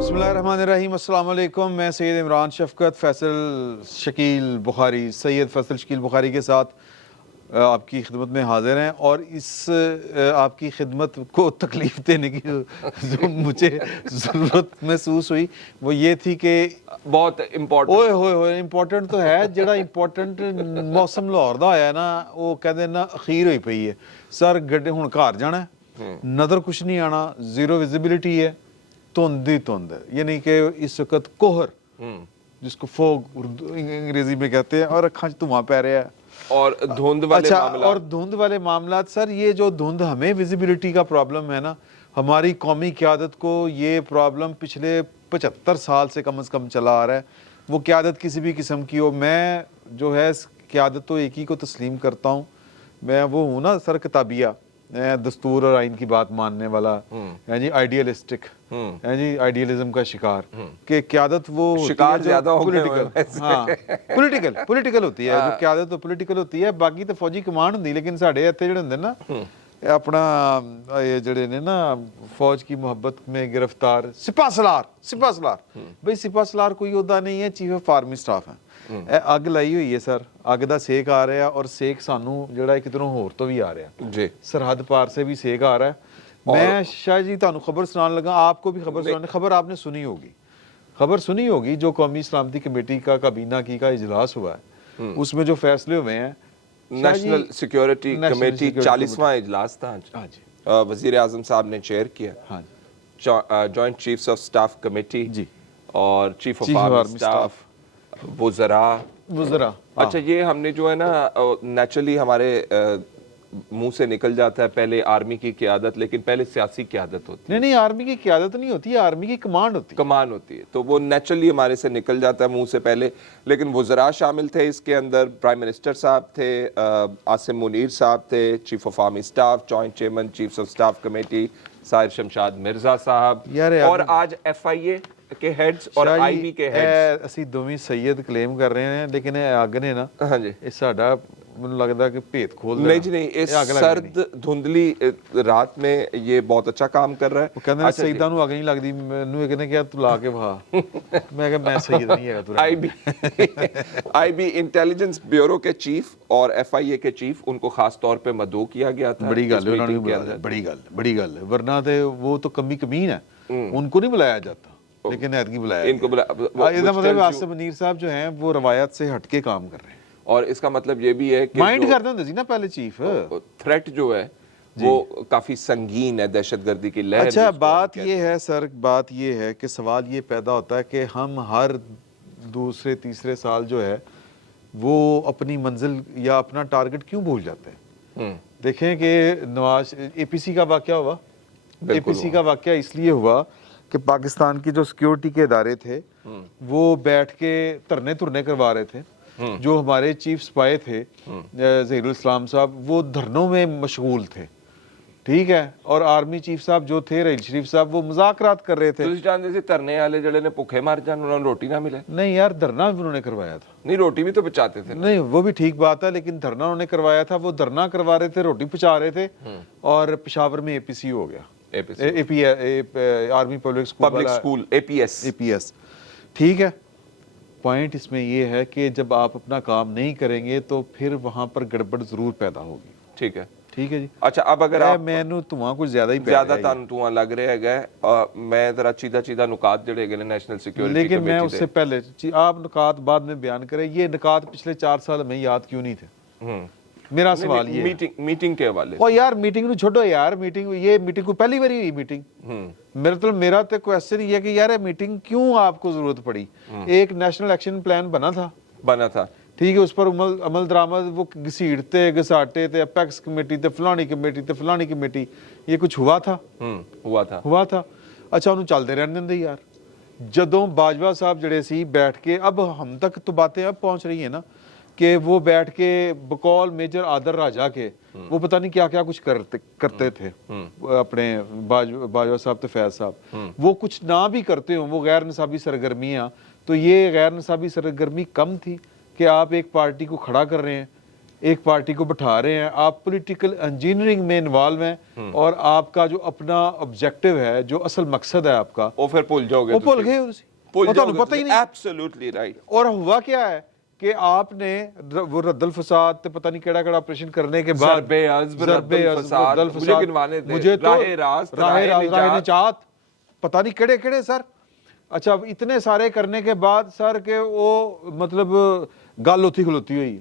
बिस्मिल्लाहिर्रहमानिर्रहीम, अस्सलाम वालेकुम। मैं सैयद इमरान शफकत फैसल शकील बुखारी सैयद फैसल शकील बुखारी के साथ आपकी खिदमत में हाजिर हैं। और इस आपकी खिदमत को तकलीफ़ देने की जो मुझे ज़रूरत महसूस हुई वो ये थी कि बहुत इंपॉर्टेंट ओए होए होए इंपॉर्टेंट तो है ਜਿਹੜਾ ਇੰਪੋਰਟੈਂਟ ਮੌਸਮ ਲਾਹੌਰ ਦਾ ਆਇਆ ਨਾ ਉਹ ਕਹਿੰਦੇ ਨਾ ਅਖੀਰ ਹੋਈ ਪਈ ਹੈ ਸਰ ਗੱਡੇ ਹੁਣ ਘਰ ਜਾਣਾ ਨਜ਼ਰ ਕੁਛ ਨਹੀਂ ਆਣਾ ਜ਼ੀਰੋ ਵਿਜ਼ਿबिलिटी है ਧੁੰਦ ਹੀ ਧੁੰਦ यानी कि इस वक्त कोहर जिसको फोग अंग्रेजी में कहते हैं और अखां च धुआं पै रहा है और धुंध वाले अच्छा मामला और धुंध वाले मामला सर ये जो धुंध हमें विजिबिलिटी का प्रॉब्लम है ना हमारी कौमी क़यादत को ये प्रॉब्लम पिछले 75 साल से कम चला आ रहा है। वो क़यादत किसी भी किस्म की हो, मैं जो है क़यादत तो एक ही को तस्लीम करता हूँ। मैं वो हूँ ना सर किताबिया दस्तूर और आइन की बात मानने वाला है जी, आइडियलिस्टिक है जी, आइडियलिज्म का शिकार कि क़यादत वो शिकार ज्यादा हो गए पॉलिटिकल हाँ पॉलिटिकल होती है जो क़यादत तो पॉलिटिकल होती है, बाकी तो फौजी कमांड होंदी। लेकिन साढ़े इत्थे जिहड़े हुंदे ना अपना ये जिहड़े ने ना फौज की मोहब्बत में गिरफ्तार सिपा सलार भाई सिपा सलार कोई ओहदा नहीं है, चीफ ऑफ आर्मी स्टाफ है। ਅੱਗ ਲਾਈ ਹੋਈ ਹੈ ਸਰ, ਅੱਗ ਦਾ ਸੇਕ ਆ ਰਿਹਾ ਔਰ ਸੇਕ ਸਾਨੂੰ ਜਿਹੜਾ ਕਿਧਰੋਂ ਹੋਰ ਤੋਂ ਵੀ ਆ ਰਿਹਾ जी सरहद पार से भी सेक आ रहा है। मैं शायद जी ਤੁਹਾਨੂੰ खबर सुनाने लगा, आपको भी खबर सुनाने, खबर आपने सुनी होगी जो कौमी सलामती कमेटी का काबीना की का इजलास हुआ है उसमें जो फैसले हुए हैं नेशनल सिक्योरिटी कमेटी 40वां इजलास था आज। हाँ जी वजीर आजम साहब ने चेयर किया। हाँ जी joint chiefs of staff committee जी और चीफ ऑफ आर्मी स्टाफ वज़रा। अच्छा ये हमने जो है ना नेचुरली हमारे मुंह से निकल जाता है पहले आर्मी की क़यादत, लेकिन पहले सियासी क़यादत होती है। नहीं आर्मी की क़यादत नहीं होती है, आर्मी की कमांड होती है। कमान होती है तो वो नेचुरली हमारे से निकल जाता है मुंह से पहले। लेकिन वज़रा शामिल थे इसके अंदर, प्राइम मिनिस्टर साहब थे, आसिम मुनीर साहब थे, chief of army staff, joint chairman chiefs of staff committee Sahir Shamshad Mirza साहब, और आज FIA के हेड्स और IB के हेड्स। ਅਸੀਂ ਦੋਵੇਂ ਸੈयद क्लेम कर रहे हैं लेकिन ਇਹ ਅੱਗ ਨੇ ਨਾ हाँ जी ਇਹ ਸਾਡਾ ਮੈਨੂੰ ਲੱਗਦਾ ਕਿ ਭੇਤ ਖੋਲ ਦੇਣਾ। नहीं जी नहीं, इस सर्द धुंधली रात में ये बहुत अच्छा काम कर रहा है। ਉਹ ਕਹਿੰਦੇ ਨੇ ਸੈयਦਾਂ ਨੂੰ ਅੱਗ ਨਹੀਂ ਲੱਗਦੀ, ਮੈਨੂੰ ਇਹ ਕਹਿੰਦੇ ਕਿ ਤੂੰ ਲਾ ਕੇ ਵਹਾ ਮੈਂ ਕਿਹਾ ਮੈਂ ਸੈयद नहीं ਹੈਗਾ ਤੂੰ। IB इंटेलिजेंस ब्यूरो के चीफ और FIA के चीफ उनको खास तौर पे मदऊ किया गया था। बड़ी गल है, उन्होंने बुलाया, बड़ी गल है, वरना तो वो तो कमी कमीन है, उनको नहीं बुलाया जाता लेकिन ऐतकी बुलाया इनको इसका मतलब आसिम मुनीर साहब जो हैं वो रवायत से हटके काम कर रहे हैं। और इसका मतलब ये भी है कि माइंड करते होंगे जी ना पहले चीफ थ्रेट जो है वो काफी संगीन है, दहशतगर्दी की लहर। अच्छा बात ये है सर, बात ये है कि सवाल ये पैदा होता है कि हम हर दूसरे तीसरे साल जो है वो अपनी मंजिल या अपना टारगेट क्यों भूल जाते हैं। देखें कि नवाज APC का वाकया हुआ, APC का वाकया इसलिए हुआ कि पाकिस्तान की जो सिक्योरिटी के इदारे थे वो बैठ के धरने तुरने करवा रहे थे। जो हमारे चीफ स्पाई थे ज़हीरुल इस्लाम साहब वो धरनों में मशगूल थे, ठीक है, और आर्मी चीफ साहब जो थे रहील शरीफ साहब वो मुज़ाकरात कर रहे थे। ਤੁਸੀਂ ਜਾਣਦੇ ਸੀ ਧਰਨੇ ਵਾਲੇ ਜਿਹੜੇ ਨੇ ਭੁੱਖੇ ਮਰ ਜਾਣ, ਉਹਨਾਂ ਨੂੰ ਰੋਟੀ ਨਾ मिले। नहीं यार धरना भी उन्होंने करवाया था। नहीं रोटी भी तो बचाते थे। नहीं वो भी ठीक बात है, लेकिन धरना उन्होंने करवाया था, वो धरना करवा रहे थे, रोटी पहुंचा रहे थे, और पेशावर में APC हो गया, आर्मी पब्लिक स्कूल APS। ठीक है, पॉइंट इसमें ये है कि जब आप अपना काम नहीं करेंगे तो फिर वहां पर गड़बड़ जरूर पैदा होगी। ठीक है जी। अच्छा अब अगर आप मैनू धुआं कुछ ज्यादा ही ज्यादा ਤੁਹਾਨੂੰ ਧੂਆਂ ਲੱਗ ਰਿਹਾ ਹੈਗਾ, मैं जरा चीदा नुकात ਜਿਹੜੇ ਹੈਗੇ ਨੇ नेशनल सिक्योरिटी लेकिन मैं उससे पहले आप नुकात बाद में बयान करें, ये नुकात पिछले 4 साल में याद क्यों नहीं थे? मेरा सवाल ये मीटिंग के हवाले ओ यार मीटिंग ਨੂੰ ਛੱਡੋ यार, मीटिंग को पहली बार ही मीटिंग मेरा तो क्वेश्चन ये है कि यार मीटिंग क्यों आपको जरूरत पड़ी? एक नेशनल एक्शन प्लान बना था ठीक है, उस पर अमल दरामद वो घसीटते घसाटे थे अपेक्स कमेटी ते फलानी कमेटी ये कुछ हुआ था। अच्छा उन्होंने चलते रहने देंगे यार। जदों बाजवा साहब जड़े सी बैठ के, अब हम तक तो बातें अब पहुंच रही है ना कि वो बैठ के बकौल मेजर आदर राजा के वो पता नहीं क्या क्या कुछ करते थे अपने बाजवा साहब तो फैज साहब, वो कुछ ना भी करते हो, वो गैर निसाबी सरगर्मियाँ, तो ये गैर निसाबी सरगर्मी कम थी कि आप एक पार्टी को खड़ा कर रहे हैं ایک پارٹی کو بٹھا رہے ہیں, آپ پولیٹیکل انجینئرنگ میں انوالو ہیں, اور آپ کا جو اپنا آبجیکٹو ہے, جو اصل مقصد ہے آپ کا, وہ پھر بھول جاؤ گے, وہ بھول گئے اسی, وہ تو پتہ ہی نہیں. Absolutely right. اور ہوا کیا ہے کہ آپ نے وہ رد الفساد تے پتہ نہیں کیڑا آپریشن کرنے کے بعد ضرب عزم رد الفساد, مجھے گنوانے دے, مجھے تو راہ نجات پتہ نہیں کیڑے کیڑے سر. اچھا اتنے سارے کرنے کے بعد سر کہ وہ مطلب گل ہوتی کھلوتی ہوئی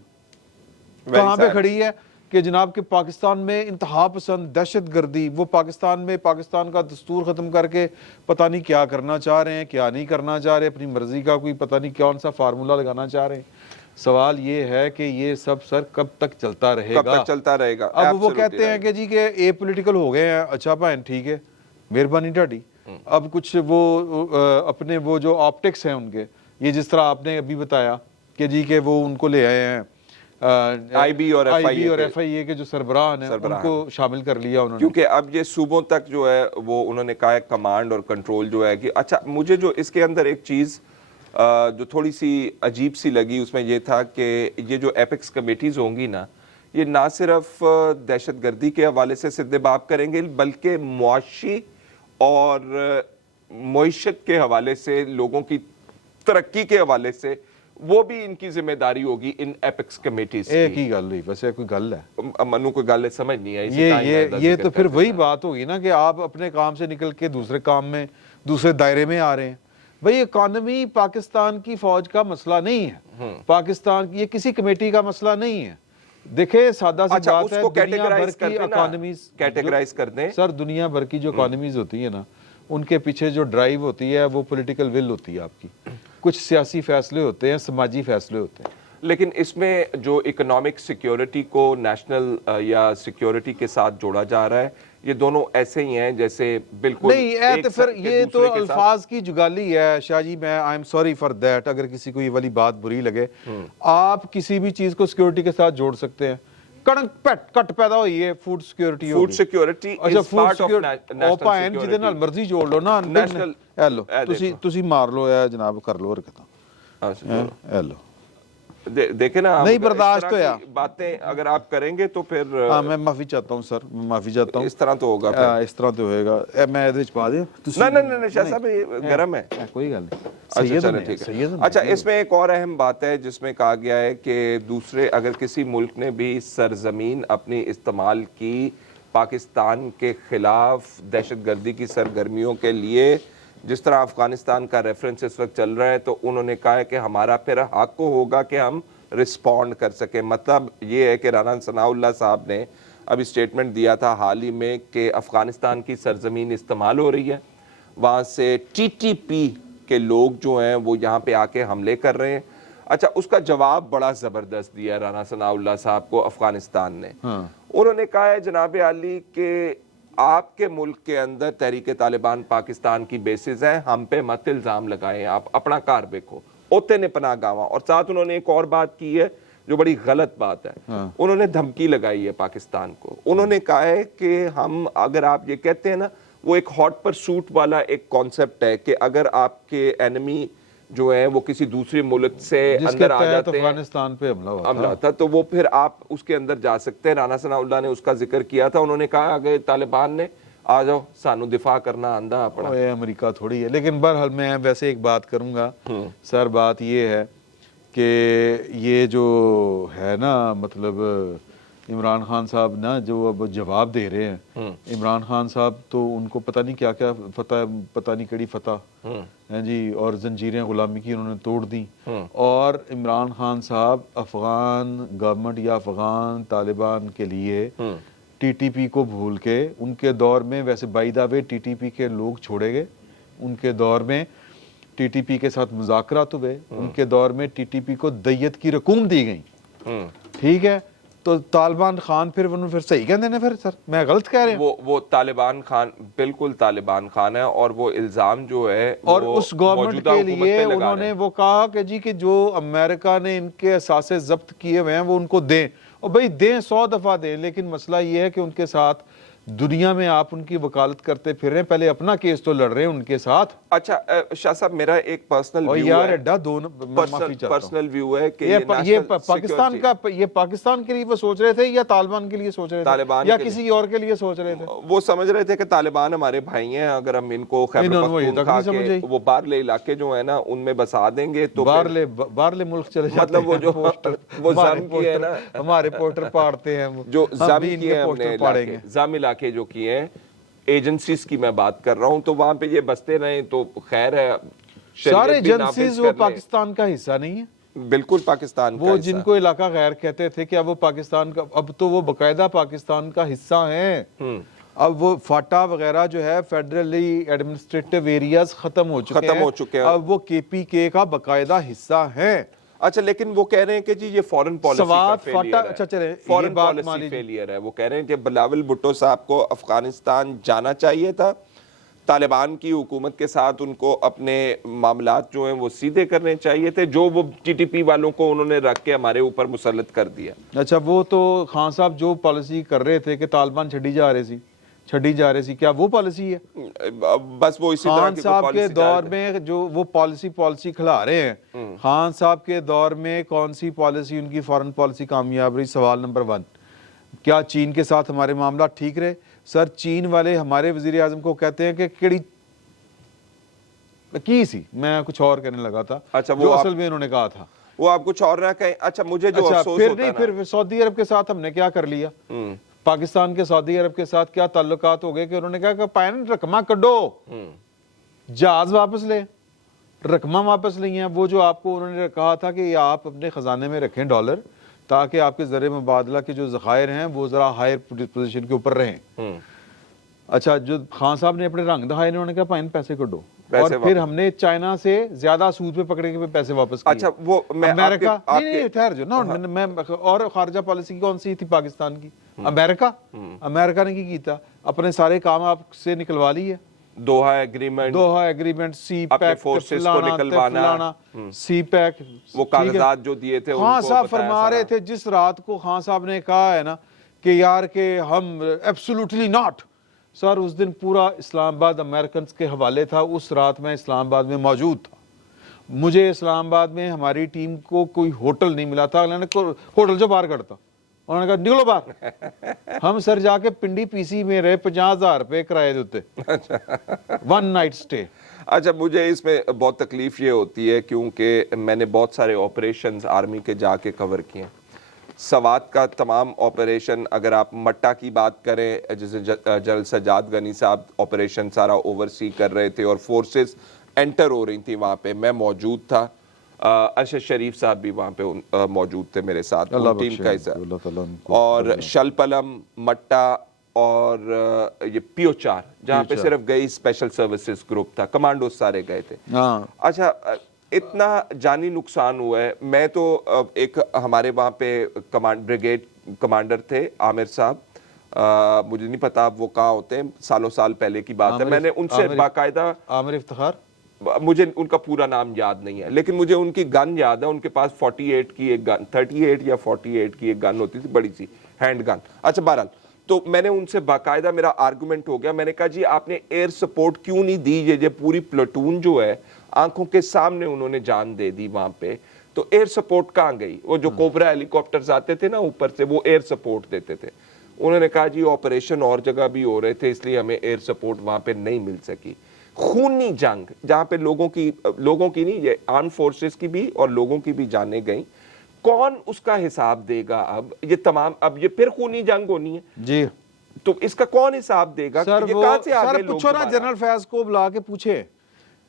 کہاں پہ کھڑی ہے کہ جناب کہ پاکستان میں انتہا پسند دہشت گردی, وہ پاکستان میں پاکستان کا دستور ختم کر کے پتہ نہیں کیا کرنا چاہ رہے ہیں, کیا نہیں کرنا چاہ رہے, اپنی مرضی کا کوئی پتہ نہیں کون سا فارمولا لگانا چاہ رہے ہیں. سوال یہ ہے کہ یہ سب سر کب تک چلتا رہے گا, کب تک چلتا رہے گا. اب وہ کہتے ہیں کہ جی کہ اے پولیٹیکل ہو گئے ہیں, اچھا بھائن ٹھیک ہے, مہربانی ٹاڈی. اب کچھ وہ اپنے وہ جو آپٹکس ہیں ان کے, یہ جس طرح آپ نے ابھی بتایا کہ جی کہ وہ ان کو لے آئے ہیں آئی بی اور ایف آئی اے کے جو سربراہ ہیں ان کو شامل کر لیا انہوں نے, کیونکہ اب یہ صوبوں تک جو ہے وہ انہوں نے کہا ہے کمانڈ اور کنٹرول جو ہے کہ اچھا. مجھے جو اس کے اندر ایک چیز جو تھوڑی سی عجیب سی لگی اس میں یہ تھا کہ یہ جو ایپکس کمیٹیز ہوں گی نا, یہ نہ صرف دہشت گردی کے حوالے سے سد باب کریں گے بلکہ معاشی اور معیشت کے حوالے سے, لوگوں کی ترقی کے حوالے سے وہ بھی ان کی ذمہ داری ہوگی ان ایپکس کمیٹیز کی. ایک ہی گل ہوئی, ویسے کوئی گل ہے منو کوئی گل سمجھ نہیں آئی. یہ تو پھر وہی بات ہوگی نا کہ آپ اپنے کام سے نکل کے دوسرے کام میں, دوسرے دائرے میں آ رہے ہیں. بھئی اکانومی پاکستان کی فوج کا مسئلہ نہیں ہے, پاکستان کی یہ کسی کمیٹی کا مسئلہ نہیں ہے. دیکھیں سادہ سی بات ہے, دنیا بھر کی اکانومیز کیٹیگرائز کر دیں سر, دنیا بھر کی جو اکانومیز ہوتی ہے نا, ان کے پیچھے جو ڈرائیو ہوتی ہے وہ پولیٹیکل ول ہوتی ہے آپ کی, کچھ سیاسی فیصلے ہوتے ہیں, سماجی فیصلے ہوتے ہیں. لیکن اس میں جو اکنامک سیکیورٹی کو نیشنل یا سیکیورٹی کے ساتھ جوڑا جا رہا ہے, یہ دونوں ایسے ہی ہیں جیسے بالکل نہیں. تو پھر یہ تو الفاظ کی جگالی ہے شاہ جی, میں I am sorry for that, اگر کسی کو یہ والی بات بری لگے. آپ کسی بھی چیز کو سیکیورٹی کے ساتھ جوڑ سکتے ہیں. کڑک کٹ پیدا ہوئی ہے فوڈ سیکیورٹی, فوڈ سیکیورٹی اچھا فوڈ سیکیورٹی او پائن جدے نال مرضی جوڑ لو نا, ہیلو تسی مار لو یا جناب کر لو حرکتاں, ہیلو دیکھیں نا, نہیں برداشت تو ہے باتیں اگر آپ کریں گے تو پھر میں معافی چاہتا ہوں سر, میں معافی چاہتا ہوں. اس طرح تو ہوگا, اس طرح تو ہوئے گا. میں ادھر پا دیا نہیں شاہ صاحب یہ گرم ہے, کوئی گل نہیں. اچھا اس میں ایک اور اہم بات ہے جس میں کہا گیا ہے کہ دوسرے اگر کسی ملک نے بھی سرزمین اپنی استعمال کی پاکستان کے خلاف دہشت گردی کی سرگرمیوں کے لیے, جس طرح افغانستان کا ریفرنس اس وقت چل رہا ہے, تو انہوں نے کہا ہے کہ ہمارا پھر حق ہوگا کہ ہم رسپونڈ کر سکیں. مطلب یہ ہے کہ رانا ثناء اللہ صاحب نے ابھی سٹیٹمنٹ دیا تھا حال ہی میں کہ افغانستان کی سرزمین استعمال ہو رہی ہے, وہاں سے ٹی ٹی پی کے لوگ جو ہیں وہ یہاں پہ آ کے حملے کر رہے ہیں. اچھا اس کا جواب بڑا زبردست دیا رانا ثناء اللہ صاحب کو افغانستان نے. انہوں نے کہا ہے جناب عالی کہ آپ کے ملک کے اندر تحریک طالبان پاکستان کی بیسز ہیں, ہم پہ مت الزام لگائیں, آپ اپنا کار دیکھو, اوتے نے پناہ گاواں. اور ساتھ انہوں نے ایک اور بات کی ہے جو بڑی غلط بات ہے, انہوں نے دھمکی لگائی ہے پاکستان کو. انہوں نے کہا ہے کہ ہم, اگر آپ یہ کہتے ہیں نا, وہ ایک ہاٹ پرسوٹ والا ایک کانسیپٹ ہے کہ اگر آپ کے اینمی جو ہیں وہ کسی دوسری ملک سے اندر آ جاتے ہیں, افغانستان پہ حملہ تھا, تو وہ پھر آپ اس کے اندر جا سکتے ہیں. رانا ثناء اللہ نے اس کا ذکر کیا تھا. انہوں نے کہا کہ طالبان نے آ جاؤ سانو دفاع کرنا آندہ اپنا, امریکہ تھوڑی ہے. لیکن بہرحال میں ویسے ایک بات کروں گا سر, بات یہ ہے کہ یہ جو ہے نا مطلب عمران خان صاحب نا جو اب جواب دے رہے ہیں, عمران خان صاحب تو ان کو پتہ نہیں کیا کیا فتح, پتہ نہیں کڑی فتح ہیں جی, اور زنجیریں غلامی کی انہوں نے توڑ دیں. اور عمران خان صاحب افغان گورنمنٹ یا افغان طالبان کے لیے ٹی ٹی پی کو بھول کے, ان کے دور میں ویسے by the way T T P کے لوگ چھوڑے گئے, ان کے دور میں ٹی ٹی پی کے ساتھ مذاکرات ہوئے, ان کے دور میں ٹی ٹی پی کو دیت کی رقوم دی گئی. ٹھیک ہے, تو طالبان خان پھر انہوں پھر صحیح کہندے نے, پھر سر میں غلط کہہ رہے ہیں, وہ طالبان خان بالکل طالبان خان ہے, اور وہ الزام جو ہے اور اس گورنمنٹ کے لیے انہوں نے وہ کہا کہ جی کہ جو امریکہ نے ان کے اثاثے ضبط کیے ہوئے ہیں وہ ان کو دیں, اور بھئی دیں 100 دفعہ دیں, لیکن مسئلہ یہ ہے کہ ان کے ساتھ दुनिया में आप उनकी वकालत करते फिर रहे हैं, पहले अपना केस तो लड़ रहे हैं उनके साथ। अच्छा शाह साहब, मेरा एक पर्सनल और व्यू यार है, एड्डा दोनों पर्सनल व्यू है कि ये national पाकिस्तान security- का, ये पाकिस्तान के लिए वो सोच रहे थे या तालिबान के लिए सोच रहे थे, तालिबान या के किसी और के लिए सोच रहे थे? वो समझ रहे थे कि तालिबान हमारे भाई हैं, अगर हम इनको खैबर इन्होंने वही तक पख्तूनख्वा नहीं समझ के आई। वो बाहरले इलाके जो है ना उनमें बसा देंगे तो बाहरले मुल्क चले जाते मतलब वो हैं, जो पोस्टर वो हमारे जम किए हैं ना, हमारे पोस्टर पाड़ते हैं वो, जो हम जम भी किए इनके हैं हमने पोस्टर इलाके, पाड़ेंगे। जम इलाके जो किए हैं, एजेंसीज की मैं बात कर रहा हूं, तो वहां पे ये बसते रहे तो खैर है, सारे शरीयत भी नाफिज एजेंसीज वो कर लें। पाकिस्तान का हिस्सा नहीं है। बिल्कुल पाकिस्तान का वो हिस्सा। जिनको इलाका गैर कहते थे कि अब वो पाकिस्तान का, अब तो वो बकायदा पाकिस्तान का हिस्सा हैं। अब वो फाटा वगैरह जो है फेडरली एडमिनिस्ट्रेटिव एरियाज खत्म हो चुके हैं, अब वो केपीके का बकायदा हिस्सा है। अच्छा, लेकिन वो कह रहे हैं कि जी ये फॉरेन पॉलिसी सवात का फाटा, फेलियर अच्छा चले, है, ये फॉरेन बात मान पॉलिसी लीजिए। फेलियर है। वो कह रहे हैं कि बिलावल भुट्टो साहब को अफगानिस्तान जाना चाहिए था, तालिबान की हुकूमत के साथ उनको अपने मामलात जो हैं वो सीधे करने चाहिए थे, जो वो टीटीपी वालों को उन्होंने रख के हमारे ऊपर मुसल्लत कर दिया। अच्छा, वो तो खान साहब जो पॉलिसी कर रहे थे कि तालिबान छड़ी जा रही सी, क्या वो पॉलिसी है? बस वो इसी तरह खान की साहब के पॉलिसी दौर में जो वो पॉलिसी खिला रहे हैं, खान साहब के दौर में कौन सी पॉलिसी उनकी फॉरेन पॉलिसी कामयाब रही? सवाल नंबर 1, क्या चीन के साथ हमारे मामला ठीक रहे? सर, चीन वाले हमारे वजीर आजम को कहते हैं कि केड़ी की सी, मैं कुछ और कहने लगा था। अच्छा, वो जो असल में उन्होंने कहा था वो आप कुछ और ना कहें। अच्छा, मुझे जो अच्छा, अफसोस फिर होता नहीं, है फिर सऊदी अरब के साथ हमने क्या कर लिया? पाकिस्तान के सऊदी अरब के साथ क्या ताल्लुकात हो गए कि उन्होंने कहा कि पैन रकमा कड्डो, जहाज वापस ले, रकमा वापस नहीं है। वो जो आपको उन्होंने कहा था कि आप अपने खजाने में रखें डॉलर, ताकि आपके ज़र मुबादला के जो ज़खायर हैं वो ज़रा हायर पोजीशन के ऊपर रहें। अच्छा, जो खान साहब ने अपने रंग दिखाए, उन्होंने कहा पैन पैसे कड्डो, और फिर हमने चाइना से ज्यादा सूद पे पकड़े के पैसे वापस किए। अच्छा, वो मैं अमेरिका आपके नहीं ठहर जो ना, मैं और खारजा पॉलिसी कौन सी थी पाकिस्तान की? अमेरिका ने की था, अपने सारे काम आपसे निकलवा लिए। दोहा एग्रीमेंट, सी पैक, फोर्सेस को निकलवाना, सी पैक, वो कागजात जो दिए थे खान साहब फरमा रहे थे जिस रात को खान साहब ने कहा है ना कि यार के हम एब्सोल्युटली नॉट, सर उस दिन पूरा इस्लामाबाद अमेरिकन के हवाले था। उस रात मैं इस्लामाबाद में मौजूद था, मुझे इस्लामाबाद में हमारी टीम को कोई होटल नहीं मिला था। होटल जो बाहर करता, उन्होंने कहा निकलो बाहर। हम सर जाके पिंडी पीसी में रहे, 50,000 रुपए किराए देते, 1 नाइट स्टे। अच्छा, मुझे इसमें बहुत तकलीफ ये होती है क्योंकि मैंने बहुत सारे ऑपरेशंस आर्मी के जाके कवर किए। सवात का तमाम ऑपरेशन, अगर आप मट्टा की बात करें, जैसे जनरल सजाद गनी साहब ऑपरेशन सारा ओवरसी कर रहे थे और फोर्सेस एंटर हो रही थी वहाँ पे, मैं मौजूद था। अरशद शरीफ साहब भी वहाँ पे मौजूद थे मेरे साथ, टीम का हिस्सा। और शलपलम, मट्टा और ये PO4 जहाँ पे सिर्फ गई स्पेशल सर्विसेज ग्रुप था, कमांडो सारे गए थे। अच्छा, इतना जानी नुकसान हुआ है। मैं तो एक हमारे वहाँ पे ब्रिगेड कमांडर थे आमिर साहब, मुझे नहीं पता वो कहाँ होते हैं, सालों साल पहले की बात है। मैंने उनसे बाकायदा, आमिर इफ्तिखार, मुझे उनका पूरा नाम याद नहीं है, लेकिन मुझे उनकी गन याद है। उनके पास 48 की एक गन, 38 या 48 की एक गन होती थी, बड़ी सी हैंड गन। अच्छा, बहरहाल, तो मैंने उनसे बाकायदा, मेरा आर्गुमेंट हो गया, मैंने कहा जी आपने एयर सपोर्ट क्यों नहीं दी? ये पूरी प्लेटून जो है आंखों के सामने उन्होंने जान दे दी वहां पे, तो एयर सपोर्ट कहाँ गई? वो जो कोबरा हेलीकॉप्टर्स आते थे ना ऊपर से, वो एयर सपोर्ट देते थे। उन्होंने कहा जी ऑपरेशन और जगह भी हो रहे थे, इसलिए हमें एयर सपोर्ट वहां पे नहीं मिल सकी। खूनी जंग जहां पे लोगों की नहीं, ये आर्म फोर्सेस की भी और लोगों की भी जाने गई, कौन उसका हिसाब देगा? अब ये तमाम, अब ये फिर खूनी जंग होनी है जी, तो इसका कौन हिसाब देगा? सर ये वो कहां से आ गए सर लोग पूछो ना, दोबारा? जनरल फैज को बुला के पूछे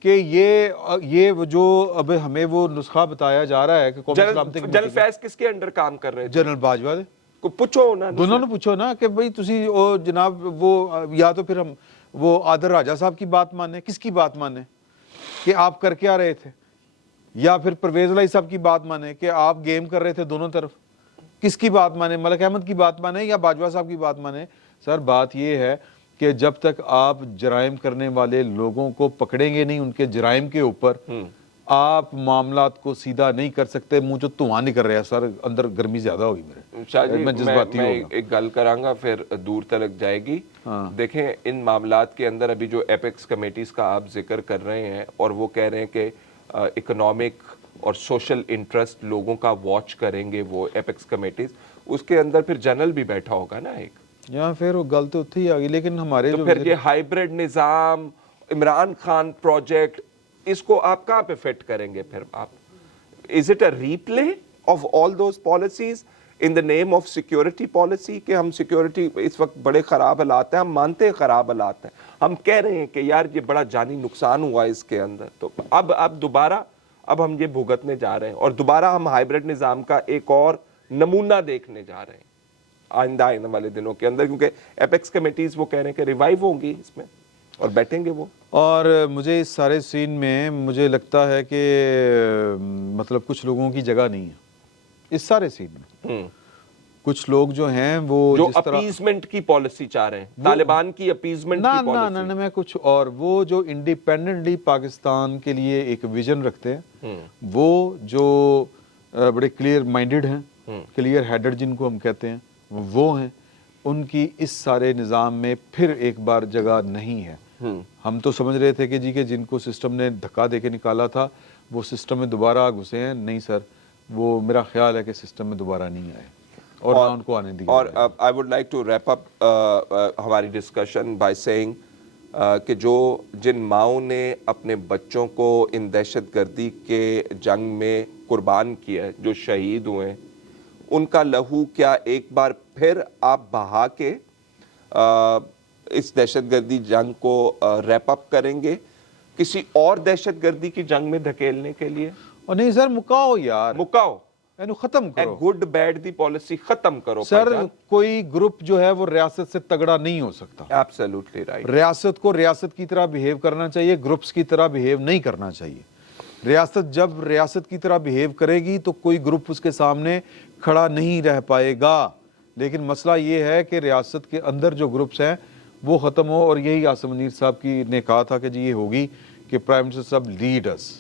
कि ये जो अब हमें वो नुस्खा बताया जा रहा है कि जनरल फैज किसके अंडर काम कर रहे थे? जनरल बाजवा दे को पूछो ना, दोनों ने पूछो ना कि भाई तुसी ओ जनाब वो, या तो फिर हम वो आदर राजा साहब की बात माने, किसकी बात माने कि आप कर क्या रहे थे, या फिर परवेज लाई साहब की बात माने कि आप गेम कर रहे थे दोनों तरफ, किसकी बात माने? मलिक अहमद की बात माने या बाजवा साहब की बात माने? सर बात ये है कि जब तक आप जराइम करने वाले लोगों को पकड़ेंगे नहीं उनके जराइम के ऊपर, آپ معاملات کو سیدھا نہیں کر سکتے. منہ جو دھواں نہیں کر رہا ہے سر, اندر گرمی زیادہ ہوگی میرے. شاہ جی میں جذباتی میں ہو گا. ایک گل کراں پھر دور تلک جائے گی. دیکھیں ان معاملات کے اندر ابھی جو ایپیکس کمیٹیز کا آپ ذکر کر رہے ہیں اور وہ کہہ رہے ہیں کہ اکنامک اور سوشل انٹرسٹ لوگوں کا واچ کریں گے وہ ایپیکس کمیٹیز, اس کے اندر پھر جنرل بھی بیٹھا ہوگا نا ایک, یا پھر وہ گل تو اتھی آ گئی. لیکن ہمارے تو جو پھر یہ ہائیبریڈ نظام, عمران خان پروجیکٹ, اس کو آپ کہاں پہ فٹ کریں گے پھر آپ؟ Is it a replay of all those policies in the name of security policy کہ ہم سیکورٹی اس وقت بڑے خراب حالات ہیں, ہم مانتے ہیں خراب حالات ہیں, ہم کہہ رہے ہیں کہ یار یہ بڑا جانی نقصان ہوا ہے اس کے اندر, تو اب دوبارہ اب ہم یہ بھگتنے جا رہے ہیں اور دوبارہ ہم ہائیبریڈ نظام کا ایک اور نمونہ دیکھنے جا رہے ہیں آئندہ والے دنوں کے اندر, کیونکہ ایپیکس کمیٹیز وہ کہہ رہے ہیں کہ ریوائیو ہوں گی اس میں اور بیٹھیں گے وہ. اور مجھے اس سارے سین میں مجھے لگتا ہے کہ مطلب کچھ لوگوں کی جگہ نہیں ہے اس سارے سین میں. کچھ لوگ جو ہیں وہ جو جس طرح اپیزمنٹ کی پالیسی چاہ رہے ہیں, طالبان کی اپیزمنٹ کی پالیسی, نہ میں کچھ اور, وہ جو انڈیپینڈنٹلی پاکستان کے لیے ایک ویژن رکھتے ہیں, وہ جو بڑے کلیئر مائنڈڈ ہیں, کلیئر ہیڈڈ جن کو ہم کہتے ہیں, وہ ہیں, ان کی اس سارے نظام میں پھر ایک بار جگہ نہیں ہے. ہم تو سمجھ رہے تھے کہ جی کہ جن کو سسٹم نے دھکا دے کے نکالا تھا وہ سسٹم میں دوبارہ گھسے ہیں. نہیں سر, وہ میرا خیال ہے کہ سسٹم میں دوبارہ نہیں آئے اور نہ ان کو آنے دیا. اور I would like to wrap up ہماری ڈسکشن by saying کہ جن ماؤں نے اپنے بچوں کو ان دہشت گردی کے جنگ میں قربان کیا ہے, جو شہید ہوئے ہیں, ان کا لہو کیا ایک بار پھر آپ بہا کے اس دہشت گردی جنگ کو ریپ اپ کریں گے کسی اور دہشت گردی کی جنگ میں دھکیلنے کے لیے؟ اور نہیں سر, مکاؤ یار, مکاؤ, ختم کرو, گڈ بیڈ دی پالیسی ختم کرو سر. کوئی گروپ جو ہے وہ ریاست سے تگڑا نہیں ہو سکتا. Absolutely right. ریاست کو ریاست کی طرح بیہیو کرنا چاہیے, گروپس کی طرح بیہیو نہیں کرنا چاہیے. ریاست جب ریاست کی طرح بیہیو کرے گی تو کوئی گروپ اس کے سامنے کھڑا نہیں رہ پائے گا. لیکن مسئلہ یہ ہے کہ ریاست کے اندر جو گروپس ہیں وہ ختم ہو, اور یہی عاصم منیر صاحب کی نے کہا تھا کہ جی یہ ہوگی کہ پرائم منسٹر صاحب لیڈ اس,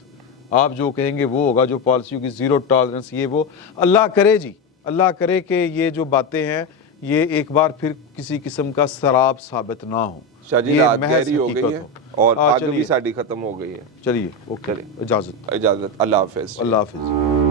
آپ جو کہیں گے وہ ہوگا, جو پالیسیوں کی زیرو ٹالرنس, یہ وہ. اللہ کرے جی, اللہ کرے کہ یہ جو باتیں ہیں یہ ایک بار پھر کسی قسم کا سراب ثابت نہ ہو. شاہ جی رات گہری ہو گئی ہے اور آج بھی ساڑھی ختم ہو گئی ہے. چلیے اوکے, اجازت. اللہ حافظ. اللہ حافظ.